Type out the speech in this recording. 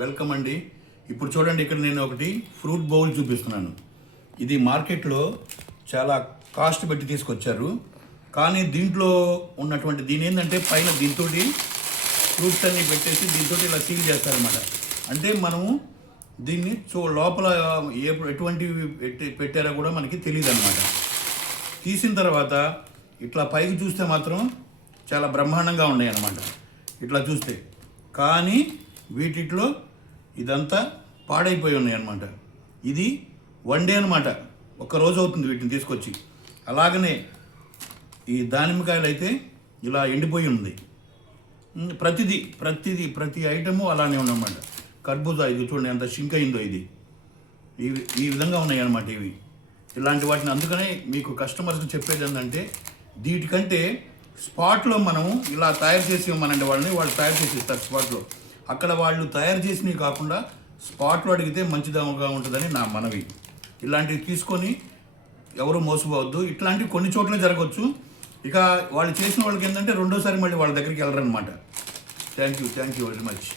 Welcome అండి. ఇప్పుడు చూడండి, ఇక్కడ నేను ఒకటి ఫ్రూట్ బౌల్ చూపిస్తున్నాను. ఇది మార్కెట్లో చాలా కాస్ట్ పెట్టి తీసుకొచ్చారు. కానీ దీంట్లో ఉన్నటువంటి దీని ఏంటంటే పైన దీంతో ఫ్రూట్స్ అన్నీ పెట్టేసి దీంతో ఇలా సీల్ చేస్తారనమాట. అంటే మనము దీన్ని లోపల ఎటువంటివి పెట్టారో కూడా మనకి తెలియదు అనమాట. తీసిన తర్వాత ఇట్లా పైకి చూస్తే మాత్రం చాలా బ్రహ్మాండంగా ఉన్నాయి అన్నమాట ఇట్లా చూస్తే. కానీ వీటిలో ఇదంతా పాడైపోయి ఉన్నాయి అన్నమాట. ఇది వన్ డే అనమాట, ఒక్కరోజు అవుతుంది వీటిని తీసుకొచ్చి. అలాగనే ఈ దానిమ్మకాయలు అయితే ఇలా ఎండిపోయి ఉంది. ప్రతి ఐటము అలానే ఉన్నమాట. కర్బూజా ఇది చూడండి ఎంత షింక్ అయిందో. ఇది ఈ విధంగా ఉన్నాయి అన్నమాట ఇవి. ఇలాంటి వాటిని అందుకనే మీకు కస్టమర్స్కి చెప్పేది ఏంటంటే, వీటికంటే స్పాట్లో మనం ఇలా తయారు చేసి ఇవ్వమనండి వాళ్ళు తయారు చేసి ఇస్తారు స్పాట్లో. అక్కడ వాళ్ళు తయారు చేసినవి కాకుండా స్పాట్లో అడిగితే మంచిగా ఉంటుందని నా మనవి. ఇలాంటివి తీసుకొని ఎవరు మోసపోవద్దు. ఇట్లాంటివి కొన్ని చోట్ల జరగవచ్చు. ఇక వాళ్ళు చేసిన వాళ్ళకి ఏంటంటే రెండోసారి మళ్ళీ వాళ్ళ దగ్గరికి వెళ్ళరనమాట. Thank you very much.